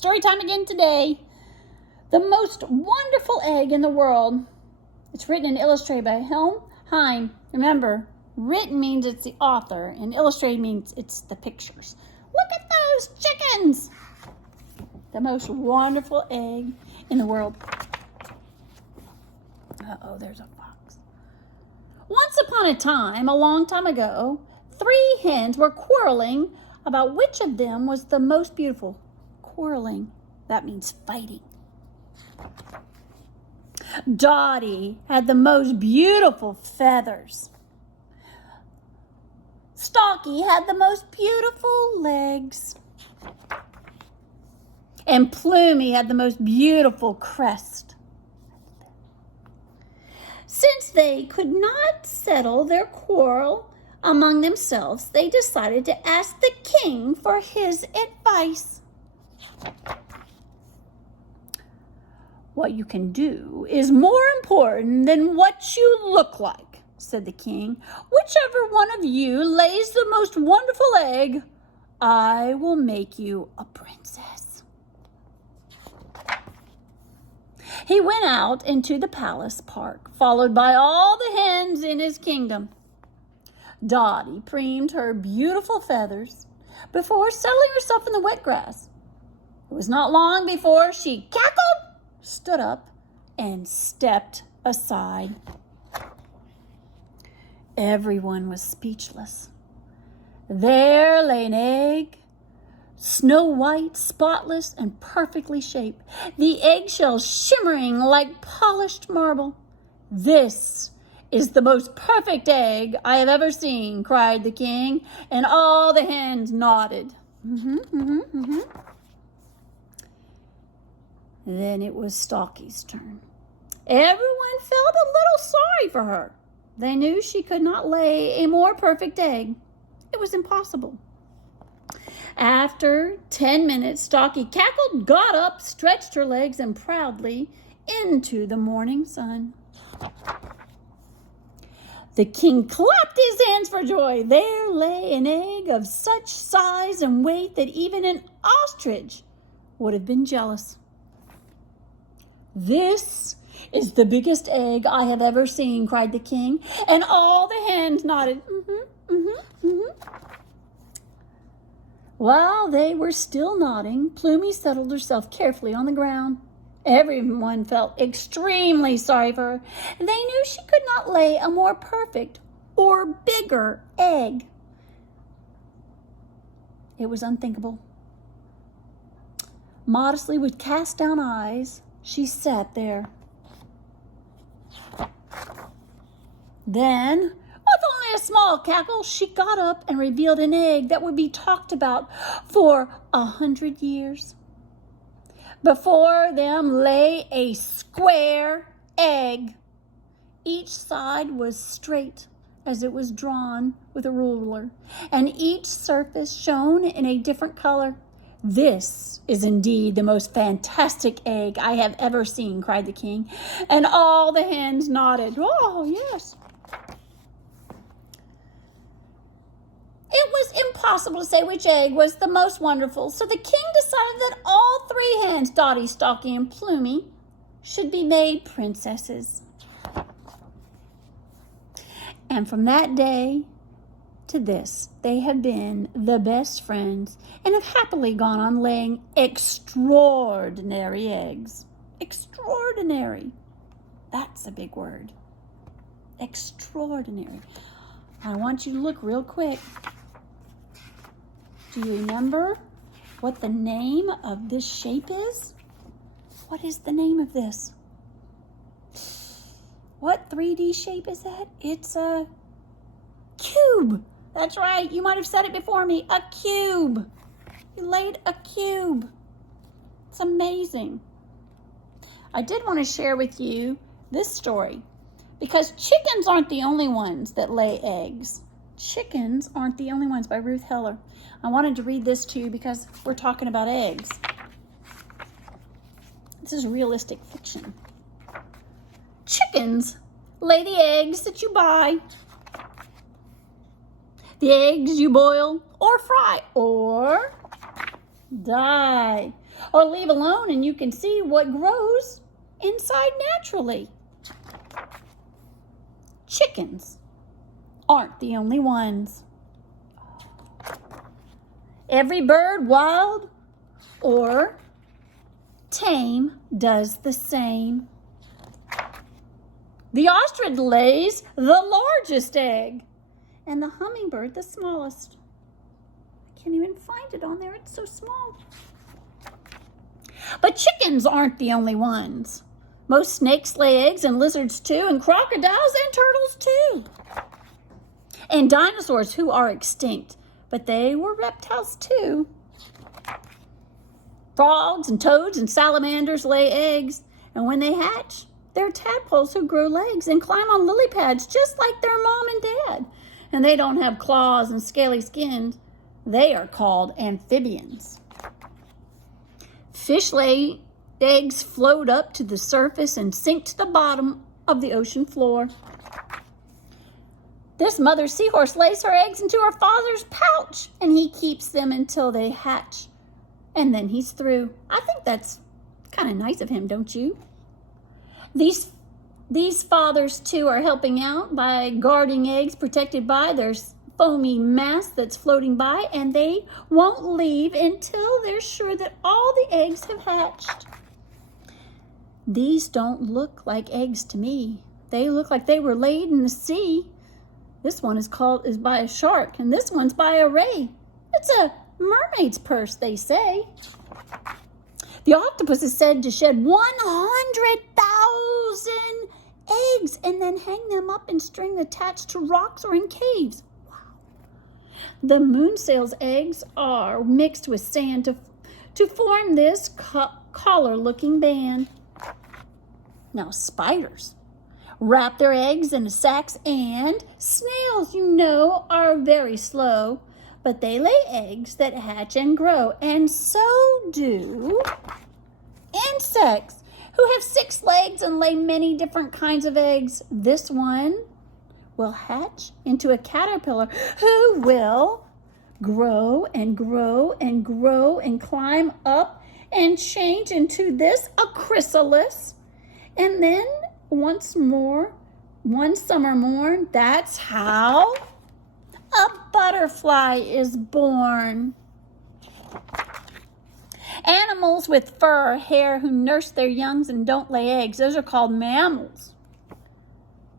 Story time again today. The most wonderful egg in the world. It's written and illustrated by Helm Heim. Remember, written means it's the author, and illustrated means it's the pictures. Look at those chickens! The most wonderful egg in the world. Uh-oh, there's a fox. Once upon a time, a long time ago, 3 hens were quarreling about which of them was the most beautiful. Quarreling, that means fighting. Dottie had the most beautiful feathers. Stalky had the most beautiful legs. And Plumie had the most beautiful crest. Since they could not settle their quarrel among themselves, they decided to ask the king for his advice. What you can do is more important than what you look like, said the king. Whichever one of you lays the most wonderful egg, I will make you a princess. He went out into the palace park, followed by all the hens in his kingdom. Dottie preened her beautiful feathers before settling herself in the wet grass. It was not long before she cackled, stood up, and stepped aside. Everyone was speechless. There lay an egg, snow white, spotless, and perfectly shaped, the eggshell shimmering like polished marble. "This is the most perfect egg I have ever seen," cried the king, and all the hens nodded. Then it was Stalky's turn. Everyone felt a little sorry for her. They knew she could not lay a more perfect egg. It was impossible. After 10 minutes, Stalky cackled, got up, stretched her legs, and proudly into the morning sun. The king clapped his hands for joy. There lay an egg of such size and weight that even an ostrich would have been jealous. "This is the biggest egg I have ever seen," cried the king, and all the hens nodded. While they were still nodding, Plumie settled herself carefully on the ground. Everyone felt extremely sorry for her. They knew she could not lay a more perfect or bigger egg. It was unthinkable. Modestly, with cast down eyes, she sat there. Then, with only a small cackle, she got up and revealed an egg that would be talked about for 100 years. Before them lay a square egg. Each side was straight as it was drawn with a ruler, and each surface shone in a different color. "This is indeed the most fantastic egg I have ever seen," cried the king, and all the hens nodded. "Oh, yes." It was impossible to say which egg was the most wonderful, so the king decided that all 3 hens, Dottie, Stalky, and Plumie, should be made princesses. And from that day to this, they have been the best friends and have happily gone on laying extraordinary eggs. Extraordinary. That's a big word. Extraordinary. I want you to look real quick. Do you remember what the name of this shape is? What is the name of this? What 3D shape is that? It's a cube. That's right. You might have said it before me. A cube. You laid a cube. It's amazing. I did want to share with you this story because chickens aren't the only ones that lay eggs. Chickens aren't the only ones, by Ruth Heller. I wanted to read this to you because we're talking about eggs. This is realistic fiction. Chickens lay the eggs that you buy. The eggs you boil or fry or die. Or leave alone and you can see what grows inside naturally. Chickens aren't the only ones. Every bird, wild or tame, does the same. The ostrich lays the largest egg, and the hummingbird the smallest. I can't even find it on there, it's so small. But chickens aren't the only ones. Most snakes lay eggs, and lizards too, and crocodiles and turtles too. And dinosaurs who are extinct, but they were reptiles too. Frogs and toads and salamanders lay eggs, and when they hatch, they're tadpoles who grow legs and climb on lily pads just like their mom and dad. And they don't have claws and scaly skins. They are called amphibians. Fish lay eggs, float up to the surface, and sink to the bottom of the ocean floor. This mother seahorse lays her eggs into her father's pouch, and he keeps them until they hatch. And then he's through. I think that's kind of nice of him, don't you? These fathers, too, are helping out by guarding eggs protected by their foamy mass that's floating by, and they won't leave until they're sure that all the eggs have hatched. These don't look like eggs to me. They look like they were laid in the sea. This one is by a shark, and this one's by a ray. It's a mermaid's purse, they say. The octopus is said to shed 100,000 eggs and then hang them up in string attached to rocks or in caves. Wow. The moon sail's eggs are mixed with sand to form this collar-looking band. Now, spiders wrap their eggs in sacks, and snails, you know, are very slow. But they lay eggs that hatch and grow, and so do insects who have 6 legs and lay many different kinds of eggs. This one will hatch into a caterpillar who will grow and grow and grow and climb up and change into this, a chrysalis. And then once more, one summer morn, that's how a butterfly is born. Animals with fur or hair who nurse their youngs and don't lay eggs, those are called mammals.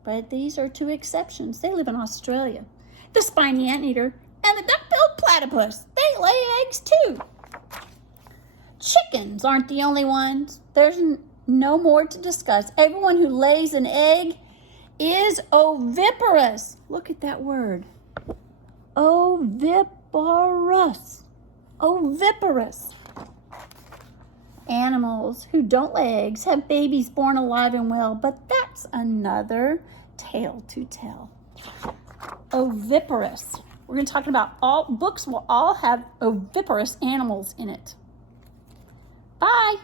But these are 2 exceptions. They live in Australia. The spiny anteater and the duck-billed platypus, they lay eggs too. Chickens aren't the only ones. There's no more to discuss. Everyone who lays an egg is oviparous. Look at that word. Oviparous. Oviparous. Animals who don't lay eggs have babies born alive and well, but that's another tale to tell. Oviparous. We're going to talk about books will all have oviparous animals in it. Bye.